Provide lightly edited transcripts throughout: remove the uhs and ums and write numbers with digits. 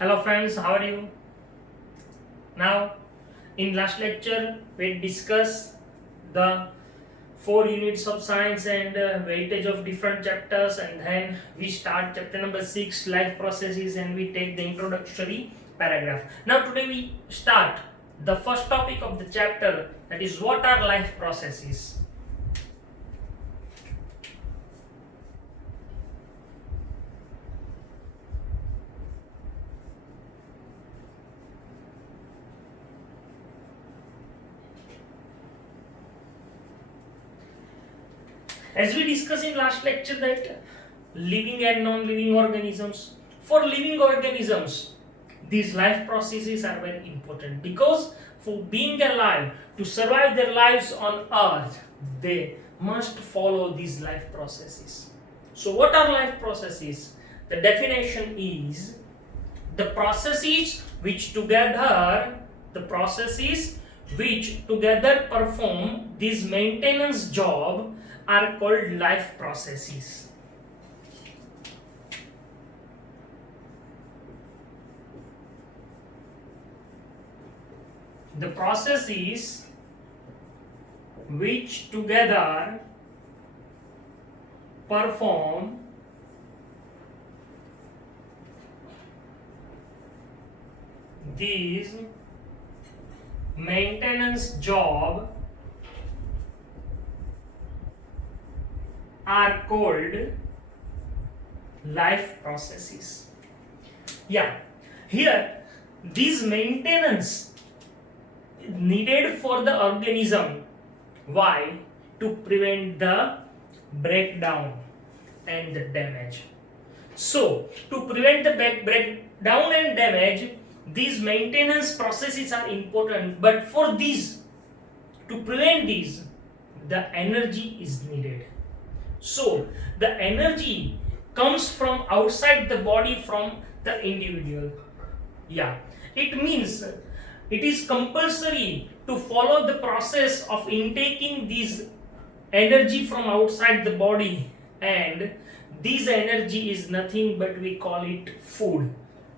Hello friends, how are you? Now, in last lecture, we discussed the 4 units of science and weightage of different chapters, and then we start chapter number 6, life processes, and we take the introductory paragraph. Now, today we start the first topic of the chapter, that is, what are life processes? As we discussed in last lecture that living and non-living organisms, for living organisms, these life processes are very important because for being alive, to survive their lives on earth, they must follow these life processes. So what are life processes? The definition is the processes which together perform this maintenance job are called life processes. The processes which together perform these maintenance job are called life processes. Here these maintenance needed for the organism. Why? To prevent the breakdown and the damage. So, to prevent the breakdown and damage, these maintenance processes are important, but for these, to prevent these, the energy is needed. So, the energy comes from outside the body, from the individual. It means it is compulsory to follow the process of intaking this energy from outside the body, and this energy is nothing but we call it food,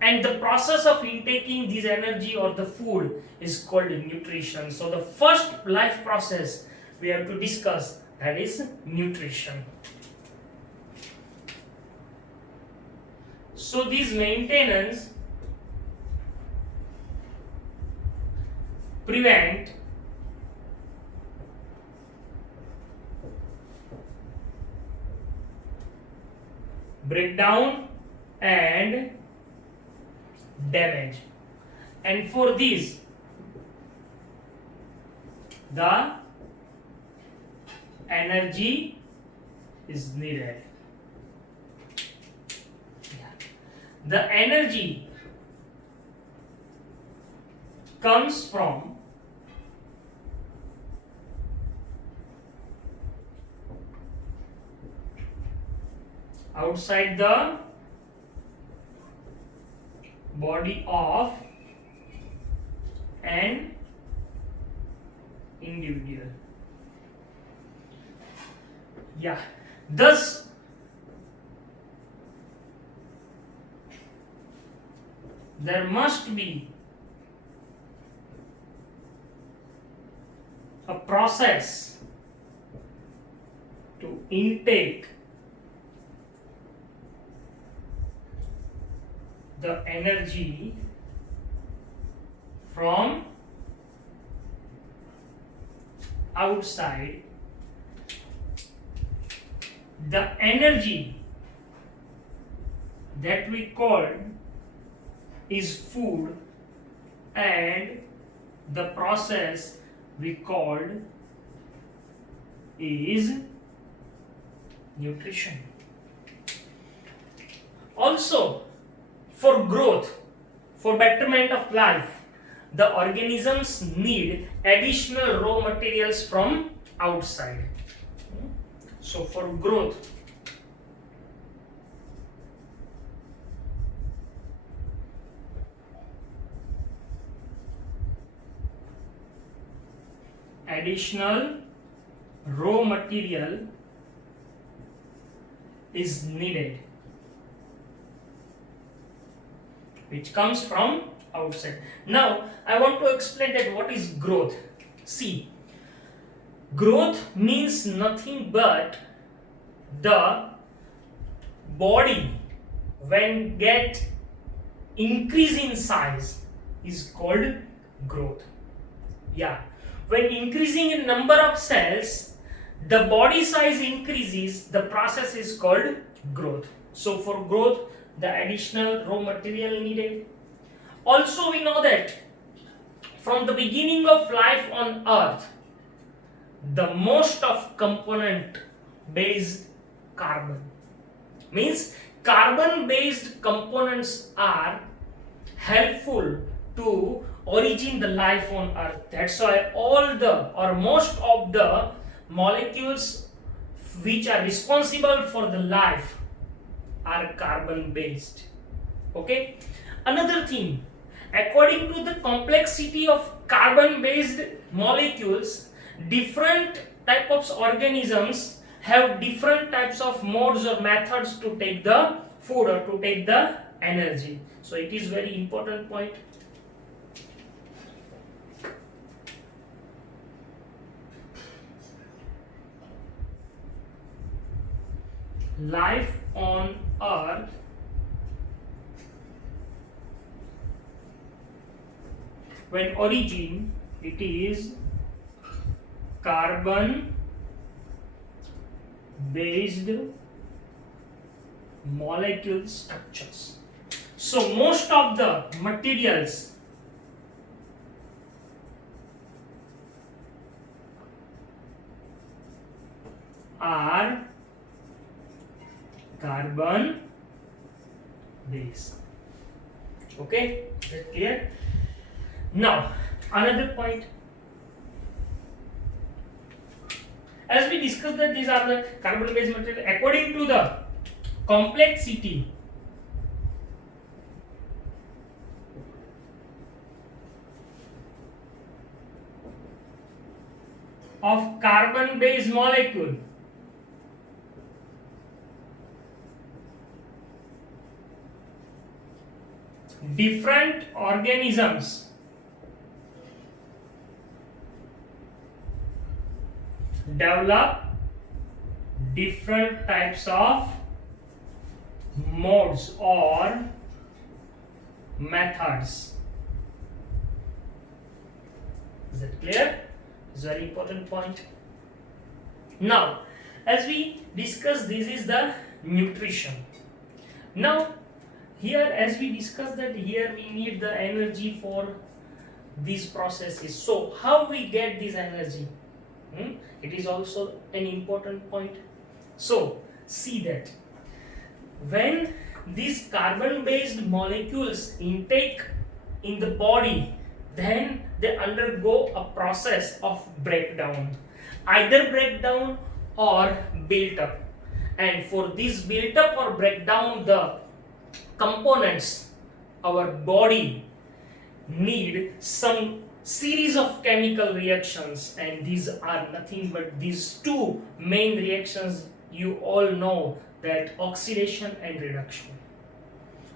and the process of intaking this energy or the food is called nutrition. So the first life process we have to discuss, that is nutrition. So this maintenance prevent breakdown and damage, and for this the energy is needed. The energy comes from outside the body of an individual. Thus there must be a process to intake the energy from outside. The energy that we call is food, and the process we called is nutrition. Also, for growth, for betterment of life, the organisms need additional raw materials from outside. So for growth, additional raw material is needed. which comes from outside. Now I want to explain that what is growth. See, growth means nothing but the body when get increase in size is called growth. Yeah, when increasing in number of cells, the body size increases, the process is called growth. So for growth, the additional raw material needed. Also we know that from the beginning of life on earth, the most of component based carbon, means carbon based components are helpful to origin the life on earth. That's why all the or most of the molecules which are responsible for the life are carbon based. Okay, another thing, according to the complexity of carbon based molecules, different type of organisms have different types of modes or methods to take the food or to take the energy. So it is very important point. Life on earth when origin, it is carbon based molecule structures. So most of the materials are carbon based. Okay, is that clear? Now another point, as we discussed that these are the carbon based material, according to the complexity of carbon based molecule, different organisms develop different types of modes or methods. Is that clear? It's a very important point. Now, as we discussed, this is the nutrition. Now, here as we discussed that here we need the energy for these processes. So, how we get this energy? It is also an important point. So, see that when these carbon based molecules intake in the body, then they undergo a process of breakdown, either breakdown or built up. And for this built up or breakdown, the components, our body need some series of chemical reactions, and these are nothing but these two main reactions you all know, that oxidation and reduction.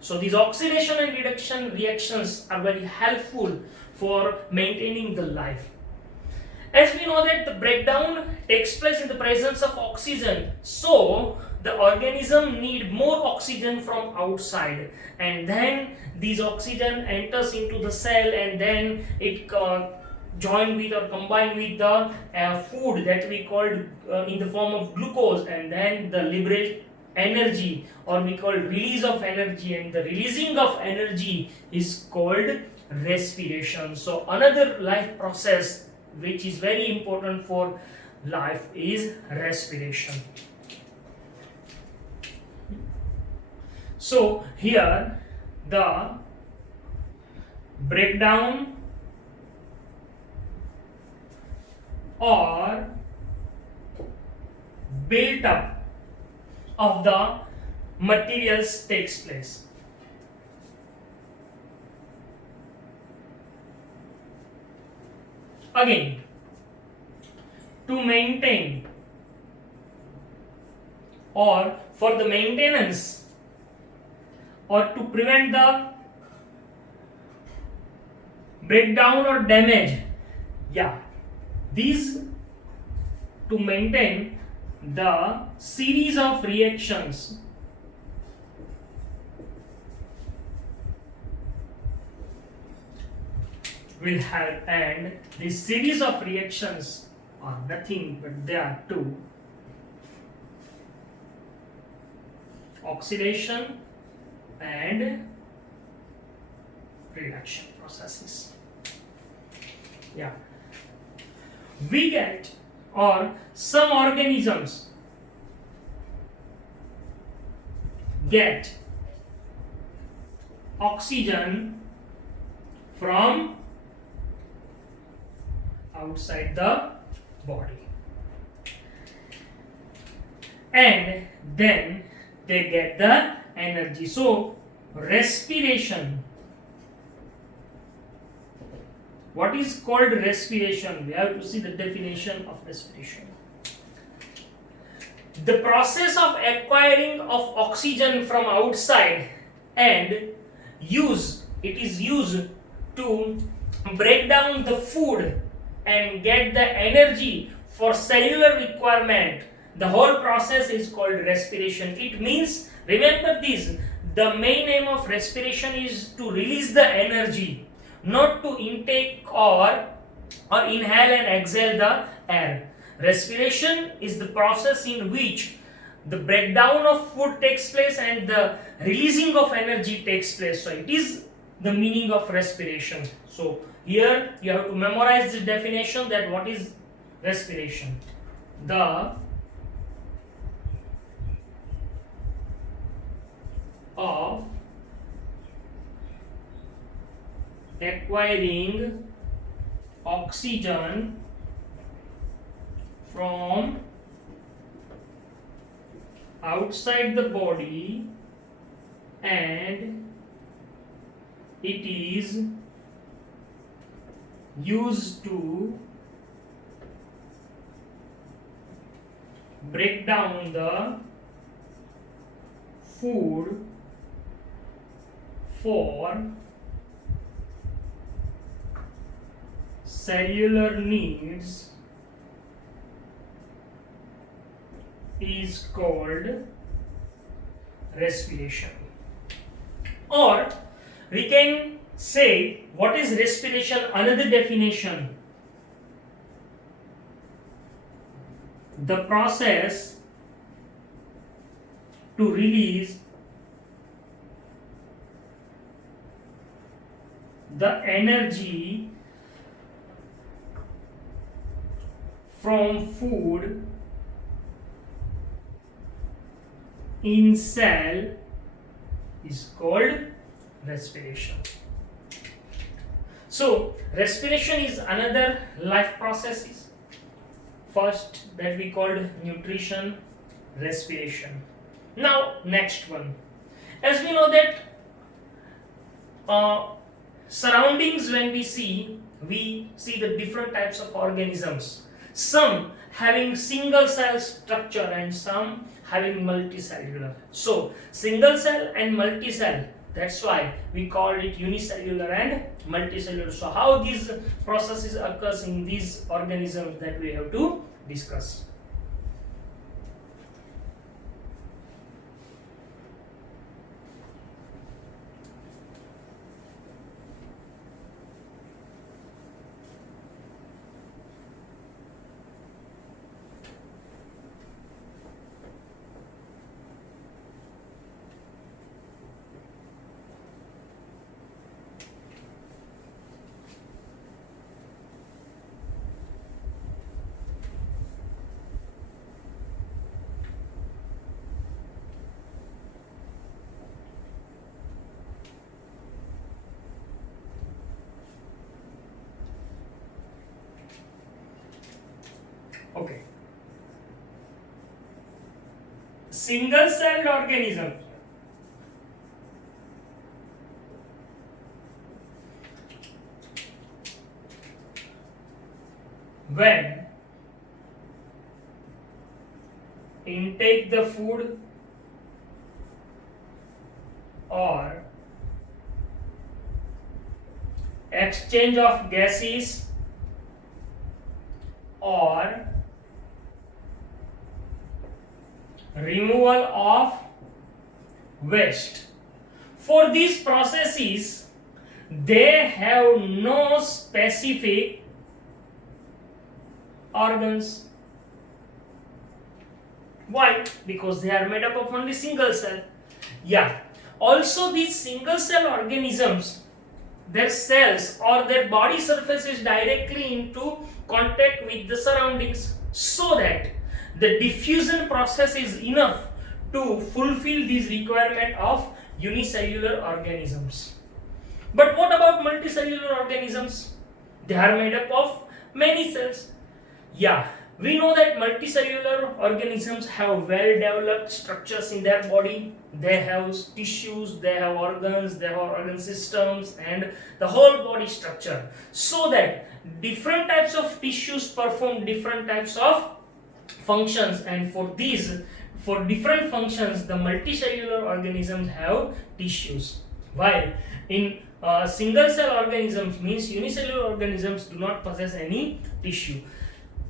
So these oxidation and reduction reactions are very helpful for maintaining the life. As we know that the breakdown takes place in the presence of oxygen, so the organism need more oxygen from outside, and then this oxygen enters into the cell, and then it join with or combine with the food that we called in the form of glucose, and then the liberate energy, or we call release of energy, and the releasing of energy is called respiration. So another life process which is very important for life is respiration. So here the breakdown or built up of the materials takes place. Again, to maintain or for the maintenance or to prevent the breakdown or damage. Yeah, these to maintain the series of reactions will help, and this series of reactions are nothing but they are two: oxidation and reduction processes. Yeah, we get, or some organisms get oxygen from outside the body, and then they get the energy. So respiration, what is called respiration? We have to see the definition of respiration. The process of acquiring of oxygen from outside and it is used to break down the food and get the energy for cellular requirement. The whole process is called respiration. It means, remember this, the main aim of respiration is to release the energy, not to intake or inhale and exhale the air. Respiration is the process in which the breakdown of food takes place and the releasing of energy takes place. So it is the meaning of respiration. So here you have to memorize the definition, that what is respiration. The of acquiring oxygen from outside the body, and it is used to break down the food for cellular needs is called respiration. Or we can say, what is respiration? Another definition: the process to release the energy from food in cell is called respiration. So respiration is another life processes. First, that we called nutrition, respiration. Now next one, as we know that surroundings, when we see the different types of organisms, some having single cell structure and some having multicellular. So single cell and multicell, that's why we call it unicellular and multicellular. So how these processes occurs in these organisms, that we have to discuss. Okay. Single celled organism. When intake the food or exchange of gases or removal of waste. For these processes, they have no specific organs. Why? Because they are made up of only single cell. Yeah. Also, these single cell organisms, their cells or their body surface is directly into contact with the surroundings, so that the diffusion process is enough to fulfill this requirement of unicellular organisms. But what about multicellular organisms? They are made up of many cells. Yeah, we know that multicellular organisms have well developed structures in their body. They have tissues, they have organs, they have organ systems, and the whole body structure, so that different types of tissues perform different types of functions, and for different functions the multicellular organisms have tissues, while in single cell organisms, means unicellular organisms, do not possess any tissue.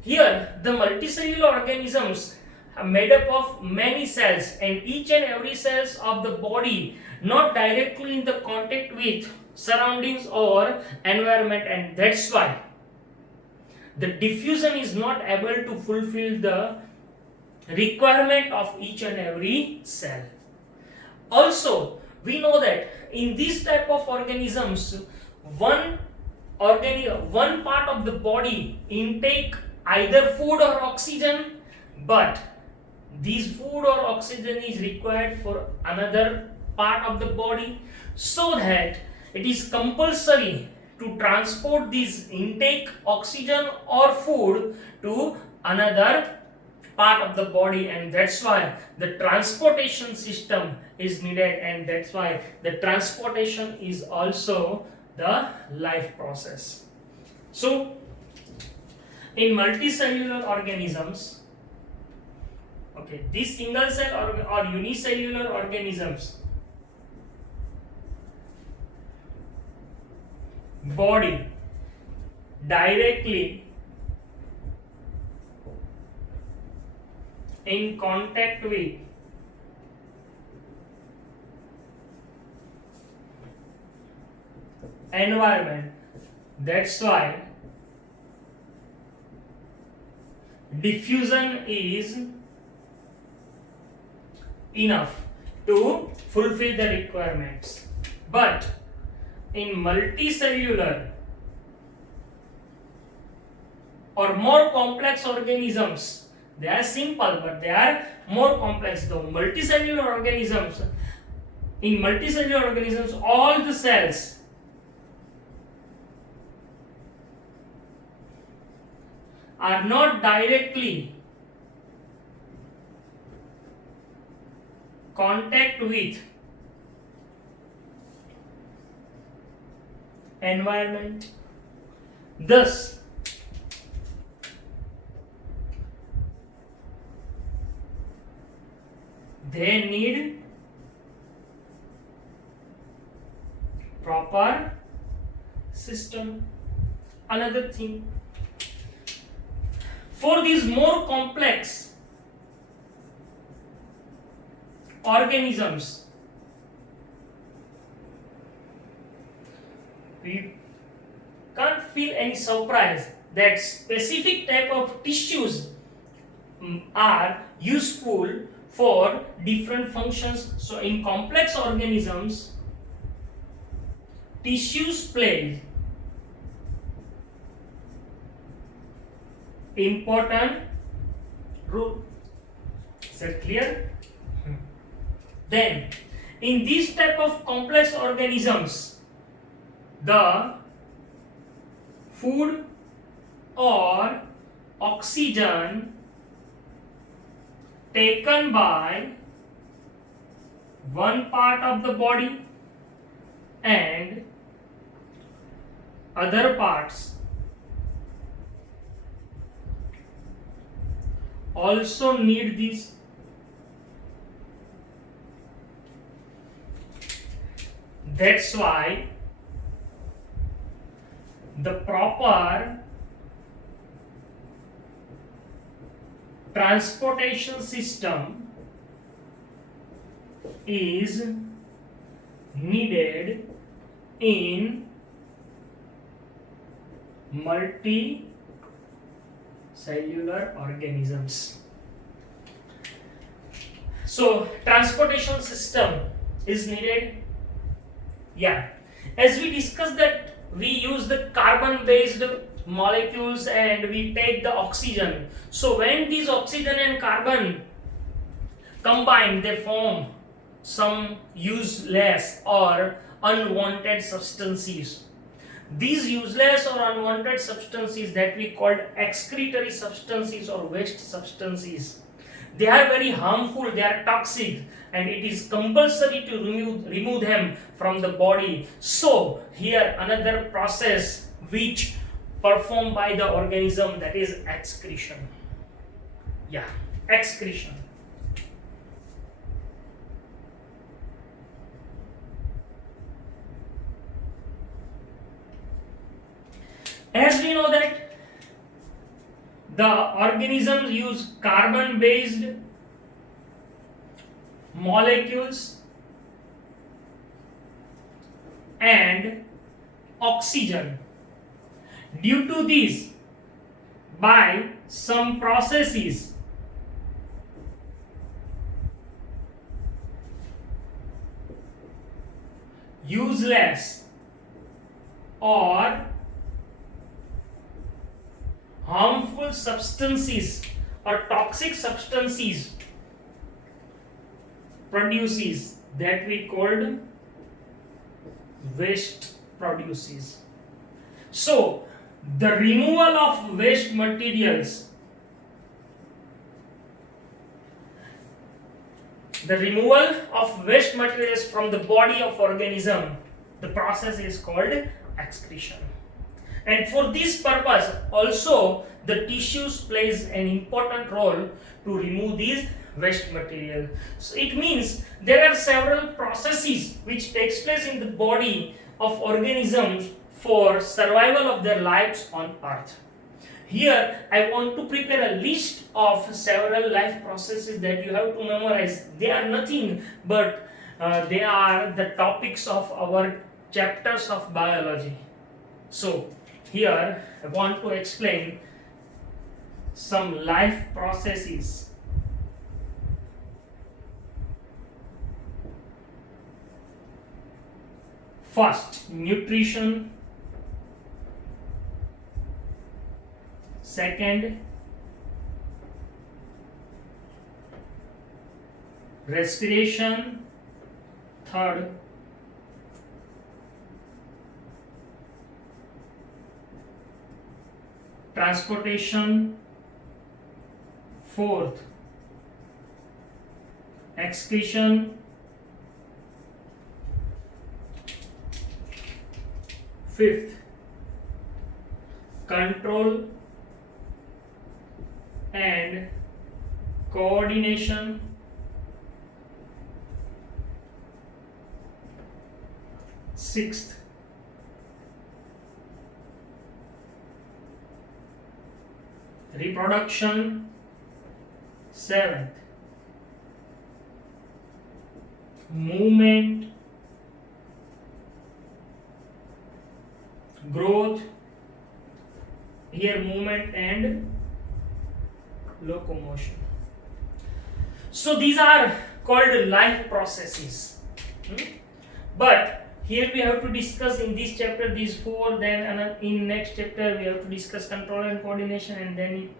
Here the multicellular organisms are made up of many cells, and each and every cells of the body not directly in the contact with surroundings or environment, and that's why the diffusion is not able to fulfill the requirement of each and every cell. Also, we know that in this type of organisms, one part of the body intake either food or oxygen, but this food or oxygen is required for another part of the body, so that it is compulsory to transport this intake oxygen or food to another part of the body, and that's why the transportation system is needed, and that's why the transportation is also the life process. So in multicellular organisms, okay, these single cell or unicellular organisms, body directly in contact with environment, that's why diffusion is enough to fulfill the requirements. But in multicellular or more complex organisms, they are simple but they are more complex. The multicellular organisms, in multicellular organisms, all the cells are not directly contact with environment. Thus, they need proper system. Another thing, for these more complex organisms, we can't feel any surprise that specific type of tissues are useful for different functions. So in complex organisms, tissues play important role. Is that clear? Then in these type of complex organisms, the food or oxygen taken by one part of the body and other parts also need this. That's why the proper transportation system is needed in multicellular organisms. So transportation system is needed. Yeah, as we discussed that we use the carbon based molecules and we take the oxygen. So when these oxygen and carbon combine, they form some useless or unwanted substances. These useless or unwanted substances that we called excretory substances or waste substances, they are very harmful, they are toxic, and it is compulsory to remove them from the body. So here another process which performed by the organism, that is excretion. Yeah, excretion. As we know that the organisms use carbon based molecules and oxygen. Due to this, by some processes, useless or harmful substances or toxic substances produces, that we called waste produces. So the removal of waste materials, from the body of organism, the process is called excretion. And for this purpose also the tissues plays an important role to remove these waste material. So it means there are several processes which takes place in the body of organisms for survival of their lives on earth. Here I want to prepare a list of several life processes that you have to memorize. They are nothing but they are the topics of our chapters of biology. So here I want to explain some life processes. First, nutrition. Second, respiration. Third, transportation. Fourth, excretion. Fifth, control and coordination. Sixth, reproduction. Seventh, movement, growth. Here movement and locomotion. So these are called life processes. But here we have to discuss in this chapter these four, then in next chapter we have to discuss control and coordination, and then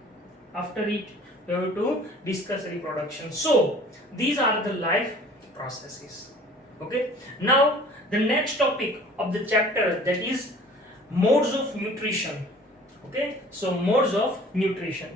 after it we have to discuss reproduction. So these are the life processes. Okay, now the next topic of the chapter, that is modes of nutrition. Okay, so modes of nutrition.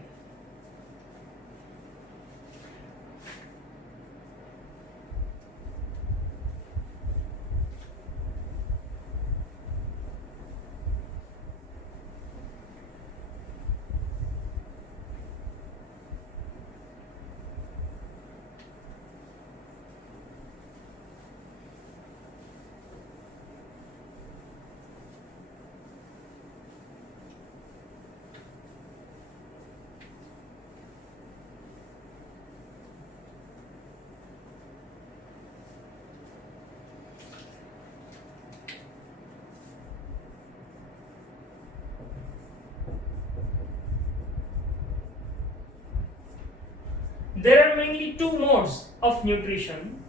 there are mainly two modes of nutrition.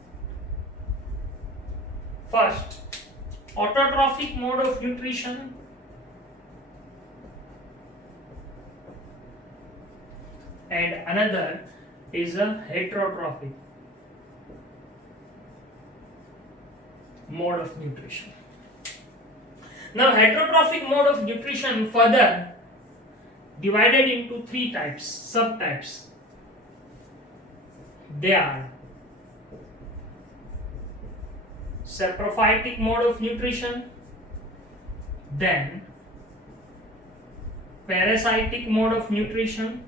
First, autotrophic mode of nutrition, and another is a heterotrophic mode of nutrition. Now, heterotrophic mode of nutrition further divided into three types, subtypes. They are saprophytic mode of nutrition, then parasitic mode of nutrition,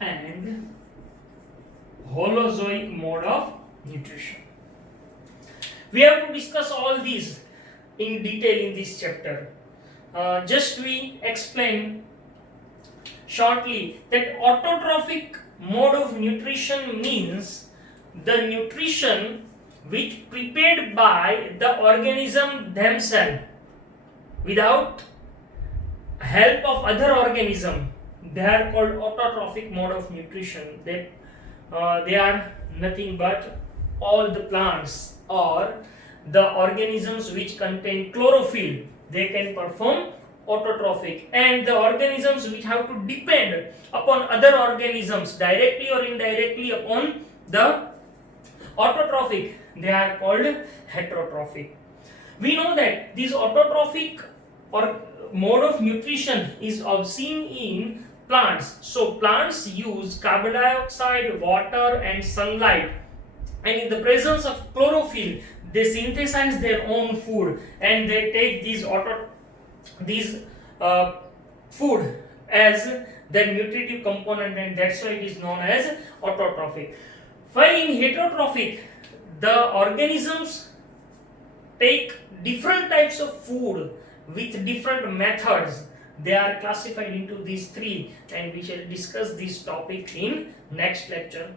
and holozoic mode of nutrition. We have to discuss all these in detail in this chapter. Just we explain shortly that autotrophic mode of nutrition means the nutrition which prepared by the organism themselves without help of other organism. They are called autotrophic mode of nutrition. They are nothing but all the plants or the organisms which contain chlorophyll. They can perform autotrophic, and the organisms which have to depend upon other organisms directly or indirectly upon the autotrophic, they are called heterotrophic. We know that this autotrophic or mode of nutrition is seen in plants. So plants use carbon dioxide, water and sunlight, and in the presence of chlorophyll they synthesize their own food, and they take these food as the nutritive component, and that's why it is known as autotrophic. While in heterotrophic, the organisms take different types of food with different methods. They are classified into these three, and we shall discuss this topic in next lecture.